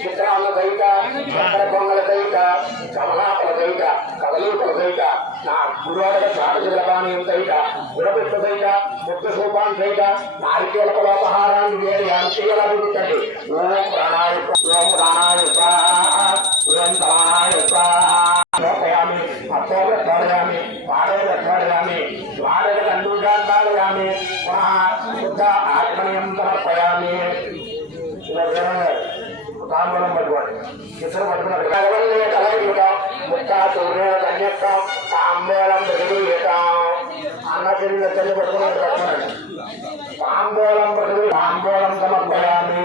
చిత్రాల సహిత చక్ర పొంగల సహిత కమలాపల సహిత కదలీపల సహిత నా గురువాడ చాటజలపానీయం సహిత గురపుష్ప సహిత ముక్త సోపాన్ సహిత నారికేల ఫలోపహారాన్ని వేడి అంశీయాలభివృద్ధి ఓం ప్రాణాయ ఓం ప్రాణాయ ఓం ప్రాణాయ లోపయామి అత్తోగ ధారయామి పాడోగ ధారయామి ద్వారక దండూజాన్ ధారయామి పునః శుద్ధ ఆత్మనీయం సమర్పయామి. తాంబూలం పట్టుకోండి, ఇద్దరు పట్టుకున్నారు. ముక్క సూర్య కన్యకం తాంబూలం ప్రతిగీయటం అన్న చెల్లి చెల్లి పట్టుకున్నారు పట్టుకున్నాడు. తాంబూలం ప్రతి తాంబూలం సమర్పయామి.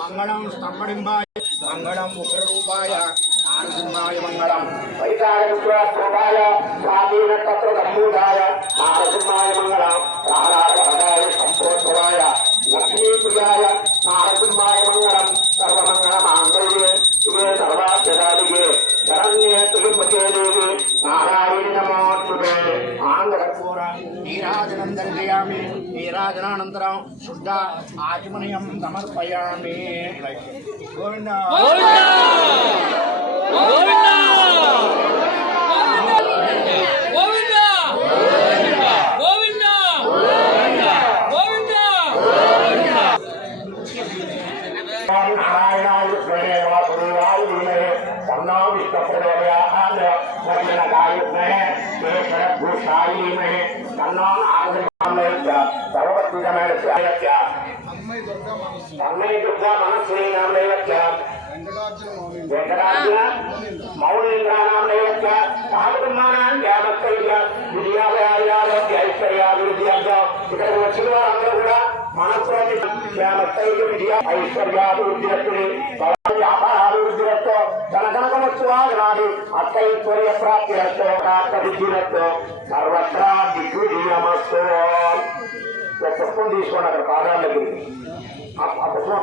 మంగళం స్తంభడింబాయ మంగళం ఉగ్రరూపాయ నారసింహాయ మంగళం వైశాఖాయ స్వాధీన తత్వ సంభూతాయ నారసింహాయ మంగళం ప్రాణాయ సంపోద్భవాయ లక్ష్మీప్రియాయ నారసింహాయ మంగళం సర్వమంగళ మాంగళ్యే శివే సర్వాభ్యసాదిగే శరణ్యే త్రిముఖే దేవి నారాయణి నమోస్తుతే. ఆంధ్రకర్పూర నీరాజనం దర్శయామి. నీరాజనానంతరం శుద్ధ ఆచమనీయం సమర్పయామి. గోవింద అన్నయ్య దుర్గా మనశ్రీ నామదేవత్య వెంకటార్జున మౌళీంద్రానామదేవత్య సహకుటుంబానాం జామత్తయ్య విద్యాభయారోగ్య ఐశ్వర్యాభివృద్ధి అర్థం. ఇక్కడికి వచ్చిన వారందరూ కూడా మనస్సులోని జామత్తయ్య విద్య ఐశ్వర్యాభివృద్ధి రత్తుని వ్యాపారాభివృద్ధి రత్తో ధనకనకమత్వాగనాది అత్తైశ్వర్య ప్రాప్తి రత్తో ప్రాప్తబుద్ధి రత్తో సర్వత్రా దిగ్విజయమస్తు. పుష్పం తీసుకోండి అక్కడ పాదాల దగ్గరికి. ఆ పుష్పం